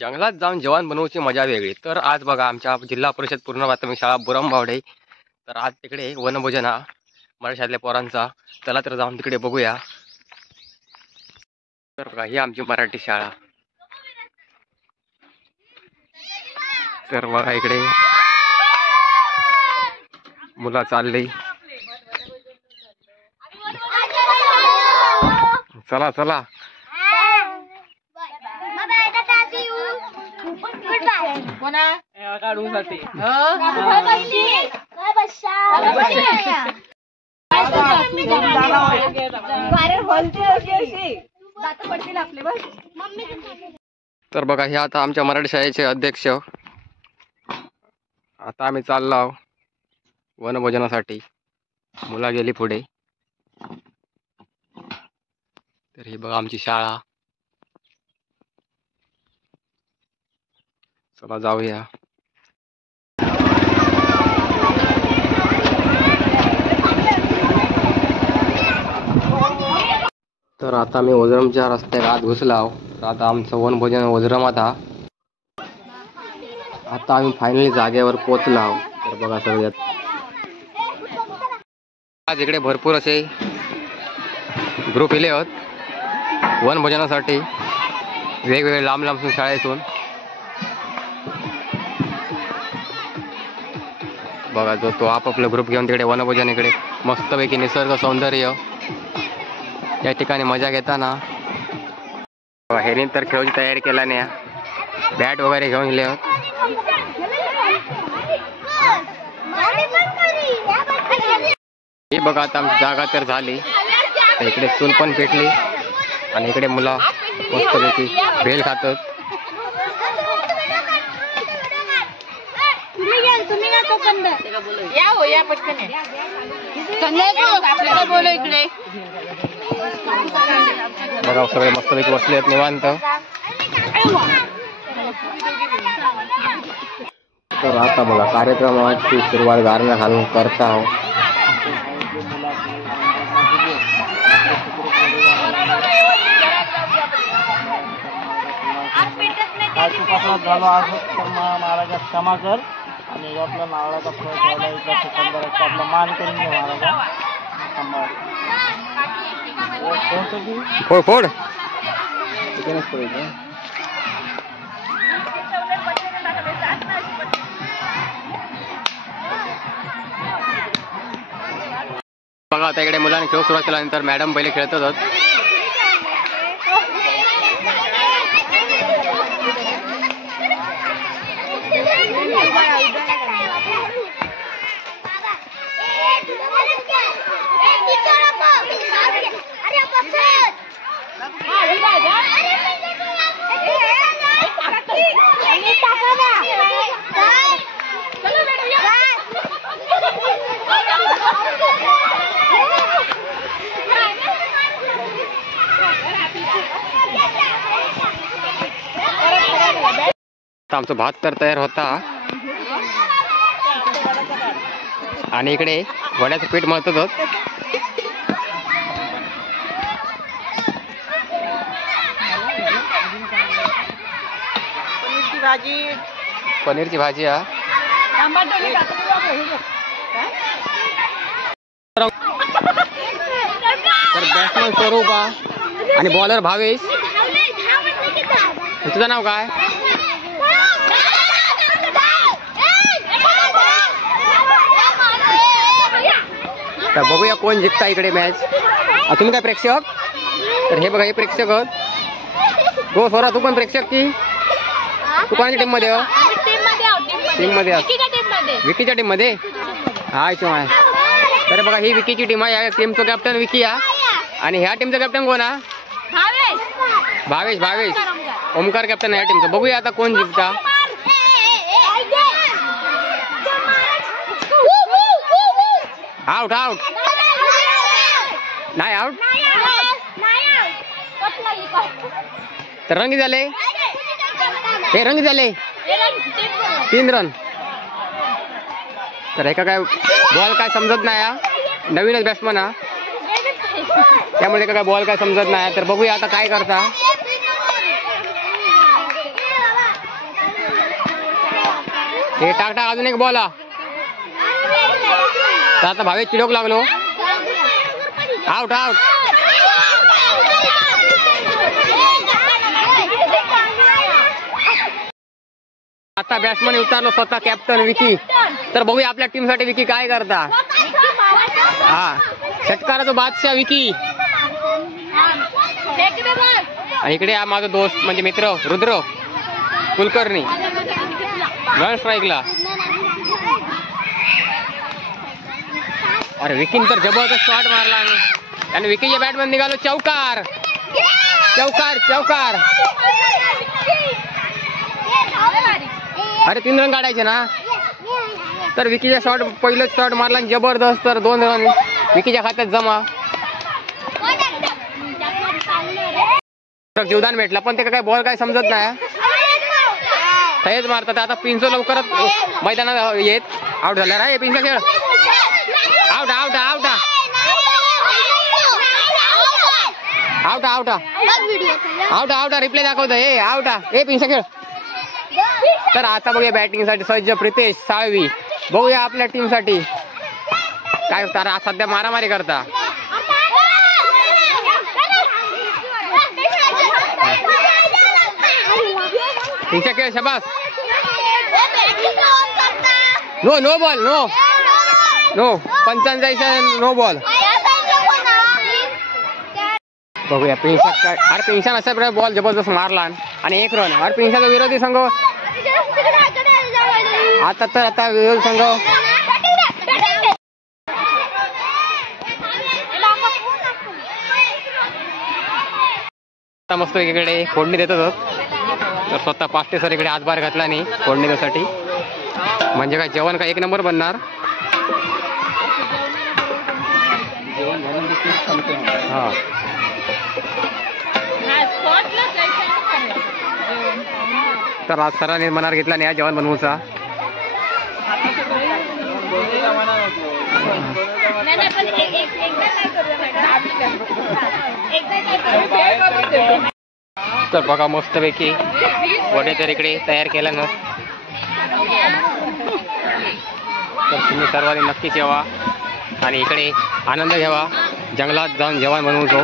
जंगलात जाऊन जेवण बनवण्याची मजा वेगळी। तर आज बघा आमच्या जिल्हा परिषद पूर्ण प्राथमिक शाळा बुरंबावडे, तर आज तिकडे वनभोजन हा मराठी शाळेतल्या पोरांचा। चला तर जाऊन तिकडे बघूया। तर बघा ही आमची मराठी शाळा। तर बघा इकडे मुलं चालली। चला चला तर बघा हे आता आमच्या मराठी शाळेचे अध्यक्ष। आता आम्ही चाललो वनभोजनासाठी। मुलं गेली पुढे। तर ही बघा आमची शाळा। चला जाऊया। तर आता मी ओझरमच्या रस्त्यात आत घुसलाव। तर आता आमचं वनभोजन ओझरमात हा। आता आम्ही फायनली जागेवर पोहोचलाव। तर बघा सगळ्यात आज इकडे भरपूर असे ग्रुप इले आहेत वनभोजनासाठी, वेगवेगळे लांब लांब शाळेतून। बघा जो तो आपापला ग्रुप घेऊन तिकडे वनभोजन इकडे मस्तपैकी निसर्ग सौंदर्य या ठिकाणी मजा घेताना। हेरीन तर खेळूची तयारी केला नाही, बॅट वगैरे घेऊन गेले। हे बघा आता आमची जागा तर झाली। तर इकडे चूल पण पेटली आणि इकडे मुलं मस्तपैकी भेल खातात। बघा सगळे मस्तपैकी बसले आहेत निवांत। तर आता बघा कार्यक्रमाची सुरुवात गाणं घालून करता आहोत। झालो आज तर महाराजा क्षमा कर आणि आपल्या नारळाचा फळ ठेवला इथला सिकंदराचा आपला मान करून घे महाराजा। फोड फोड बघा आता इकडे मुलांनी खेळ सुरुवात केल्यानंतर मॅडम पहिले खेळत होतात। आमचा भात तर तयार होता आणि इकडे वड्याचं पीठ मळत होत। पनीरची भाजी हा। तर बॅट्समन स्वरूप आणि बॉलर भावेश। तुझं नाव काय? तर बघूया कोण जिंकता इकडे मॅच। तुम्ही काय प्रेक्षक? तर हे बघा हे प्रेक्षक गो स्वरा, तू पण प्रेक्षक की तू कोणाच्या टीम मध्ये? टीम मध्ये विकीच्या टीम मध्ये हाय शिवाय। तर बघा ही विकीची टीम आहे। या टीमचं कॅप्टन विकी आणि ह्या टीमचं कॅप्टन कोण आहे? भावेश। भावेश ओमकार कॅप्टन आहे या टीमचं। बघूया आता कोण जिंकता। आउट आउट नाही आउट। तर रंगी झाले, हे रंगी झाले 3 रन। तर एका काय बॉल काय समजत नाही, नवीनच बॅट्समन हा, त्यामुळे एका काय बॉल काय समजत नाही। तर बघूया आता काय करता। हे टाक टाक अजून एक बॉल. तर आता भावेश चिडोक लागलो. Out out. आता बॅट्समन उतरलो स्वतः कॅप्टन विकी. तर बघूया आपल्या टीम साठी विकी काय करता. हा षटकाराचा बादशाह विकी. आणि इकडे हा माझा दोस्त म्हणजे मित्र रुद्र कुलकर्णी गन स्ट्राईकला. अरे विकीन तर जबरदस्त शॉट मारला आणि विकीच्या बॅटमन निघालो चौकार चौकार चौकार. अरे 3 रन काढायचे ना. तर विकीचा शॉट पहिलंच शॉट मारला आणि जबरदस्त. तर 2 रन विकीच्या खात्यात जमा. जीवदान भेटला पण ते काय बॉल काय समजत नाही. हेच मारतात. आता पिंचो लवकरच मैदानात येत. आउट झाला रे पिंचा खेळ. Out out out out out out out replay दाखवतो. हे आउट हे पिंचा खेळ. तर आता बघूया बॅटिंग साठी सज्ज प्रितेश साळवी. बघूया आपल्या टीम साठी काय तारा सध्या मारामारी करता. पिंचा खेळ शबास. No no ball no no. पंचांचा नो बॉल. बघूया पिंशा. अरे पिंशा असा बॉल जबरदस्त मारला आणि 1 रन. अरे पिंशाचा विरोधी संघ आता तर आता विरोधी संघ आता मस्त इकडे फोडणी देत होत. तर स्वतः पाष्टे सर इकडे हातभार घातला नाही फोडणी देण्यासाठी. म्हणजे काय जेवण काय 1 नंबर बनणार. हा तर आज सरांनी मनावर घेतला नाही जेवण बनवूचा. तर बघा मस्तपैकी वडे तर इकडे तयार केला ना. तर तुम्ही सर्वांनी नक्कीच यावा आणि इकडे आनंद घ्यावा. जंगलात जाऊन जेवण बनवतो.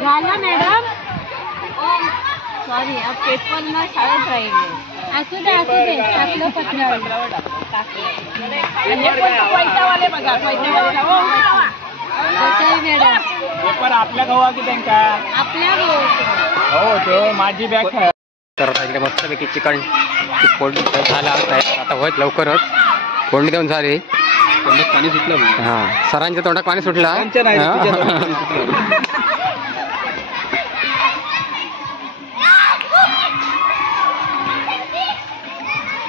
झाला मॅडम. सॉरी अब पेपर में शाळेत राहिले. असू दे टाकलं पत्रावर. पैसावाले बघा पैसावाले. मॅडम पेपर आपल्या गावा की त्यांका आपल्या हो तो माझी बॅग. तर इकडे मस्तपैकी चिकन फोडणी झाला. आता होत लवकरच फोडणी देऊन झाली. पाणी सुटलं. हा सरांच्या तोंडात पाणी सुटला.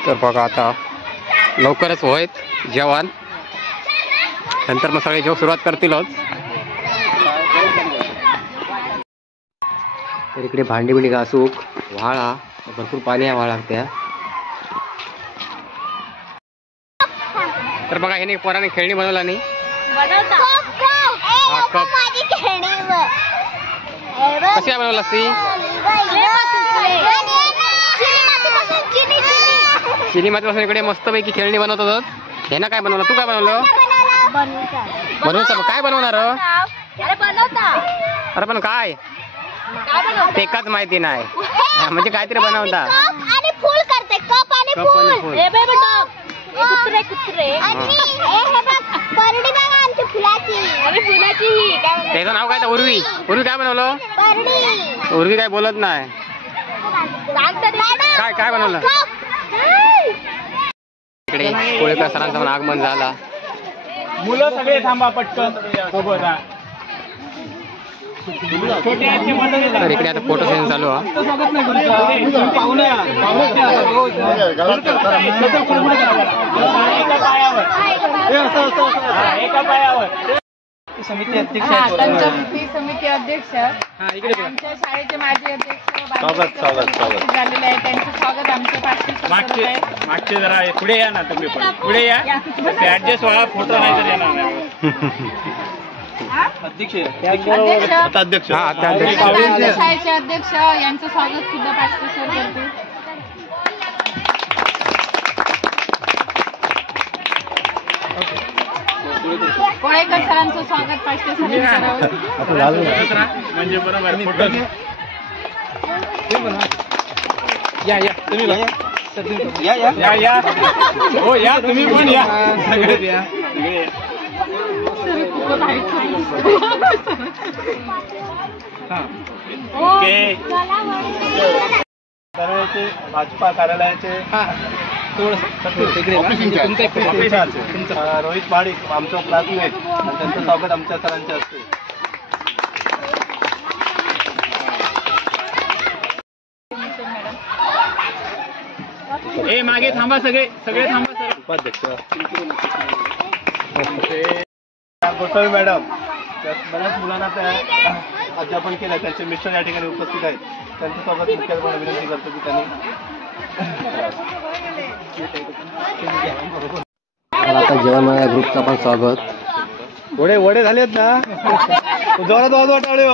तर बघा आता लवकरच होत जेवण. नंतर मग सगळे जेव सुरुवात करतीलच. तर इकडे भांडी बिंडी घासूक व्हाळा भरपूर पाणी आहे व्हाळा त्या. तर बघा हे पोराने खेळणी बनवला नाही. कशी काय बनवला ती. चिनी मातीपासून इकडे मस्तपैकी खेळणी बनवत होत. हे ना काय बनवलं. तू काय बनवलं. बनवून काय बनवणार. अरे पण काय ते काच माहिती नाही. म्हणजे काहीतरी बनवता. फुल करते. कप आणि फुल. कुत्रे कुत्रे. त्याचं नाव काय. उर्वी. उर्वी काय बनवलं. उर्वी काय बोलत नाही. काय काय बनवलं. इकडे कोळेकर सरांचं पण आगमन झाला. मुलं सगळे थांबा पटकन सोबत. तर इकडे आता फोटो सेशन चालू आहे. एका पायावर समिती अध्यक्ष समिती अध्यक्ष आमच्या शाळेचे माजी अध्यक्ष झालेले आहे. त्यांचं स्वागत आमच्या पाठीशी. मागचे जरा पुढे या ना. तुम्ही पण पुढे या. ऍडजस्ट व्हा. फोटो नाही तर येणार नाही. त्याचबरोबर अध्यक्ष अध्यक्ष हा, आता अध्यक्ष. शाळेचे अध्यक्ष यांचं स्वागत सुद्धा पाचशे सर करते. कोळेकर सरांचं स्वागत पाचशे सरांनी करावं. म्हणजे बरोबर फोटो या या तुम्ही बघा. या या हो या तुम्ही पण या सगळेच या ओके सर्वेचे भाजपा कार्यालयाचे रोहित माडिक आमचं प्राथमिक आणि त्यांचं स्वागत आमच्या सरांच्या हस्ते. मागे थांबा सगळे थांबा सर. उपाध्यक्ष गोसावी मॅडम बऱ्याच मुलांना त्या अध्यापन केलं त्यांचे मिस्टर या ठिकाणी उपस्थित आहेत. त्यांचं स्वागत मुख्याप्रमाणे विनंती करतो की त्यांनी आता जेवण ग्रुपचं पण स्वागत. वडे वडे झालेत ना जोरात वाजवा टाळ्या.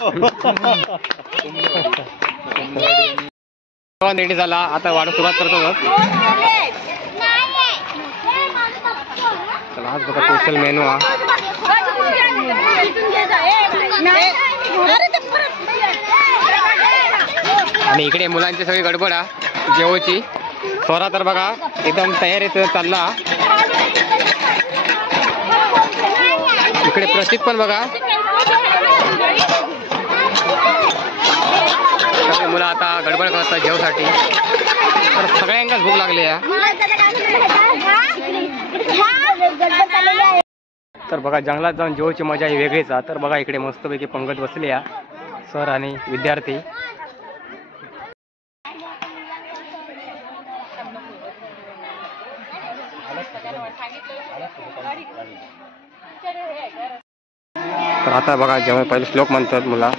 जेवण रेडी झाला. आता वाढ सुरुवात करतो. चला आज बघा स्पेशल मेनू हा. आणि इकडे मुलांची सगळी गडबड आहे जेवची. स्वरा तर बघा एकदम तयारीत चालला. इकडे प्रसिद्ध पण बघा. सगळे मुलं आता गडबड करतात जेवसाठी. तर सगळ्यांनाच भूक लागली आहे. तर बघा जंगलात जाऊन जेवची मजा ही वेगळीच आहे. तर बघा इकडे मस्तपैकी पंगत बसली आहे सर आणि विद्यार्थी. तर आता बघा जेव्हा पहिले श्लोक म्हणतात मुला.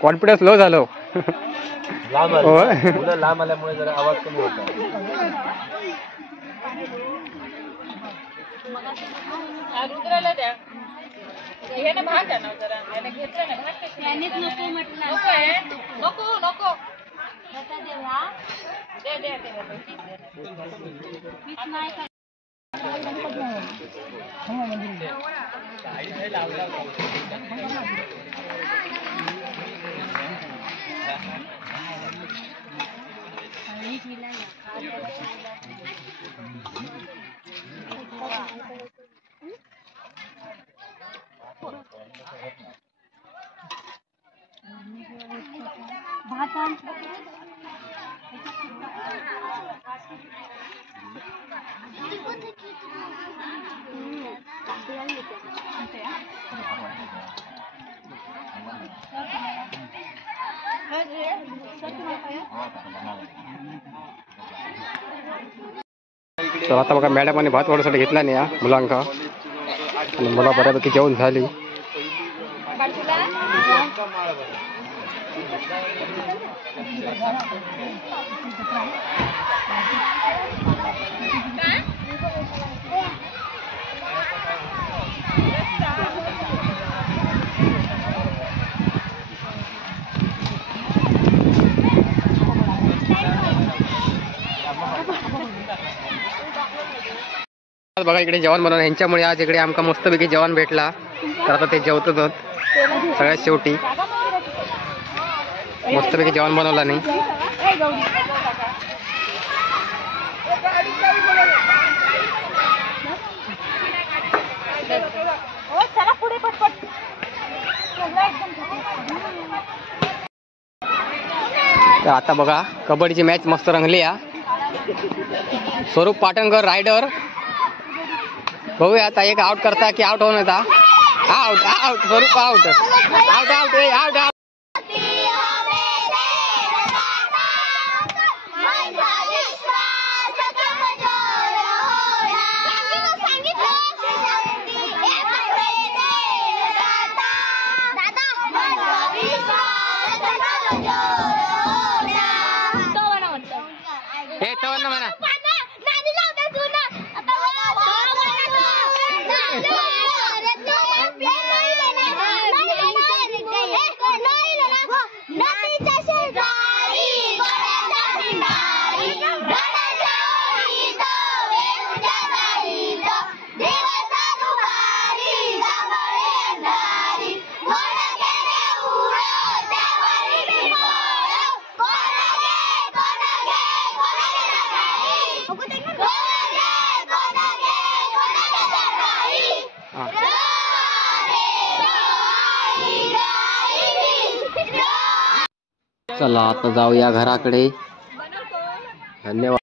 कॉन्फिडन्स लो झालो. मुलं लांब आल्यामुळे जरा आवाज कमी होता. नको नको तर आता बघा मॅडमाने भात वाढवसाठी घेतला नाही या मुलांका. आणि मला बऱ्यापैकी जेवण झाली. बघा इकडे जेवण बनवलं यांच्यामुळे आज इकडे आमका मस्तपैकी जेवण भेटला. तर आता ते जेवतच सगळ्यात शेवटी मस्तपैकी जेवण बनवलं नाही. तर आता बघा कबड्डीची मॅच मस्त रंगली या. स्वरूप पाटणकर रायडर बघूया आता एक आउट करता की आउट होऊन येता. आउट आउट स्वरूप out out out out out. चला आता जाऊया घराकडे. धन्यवाद.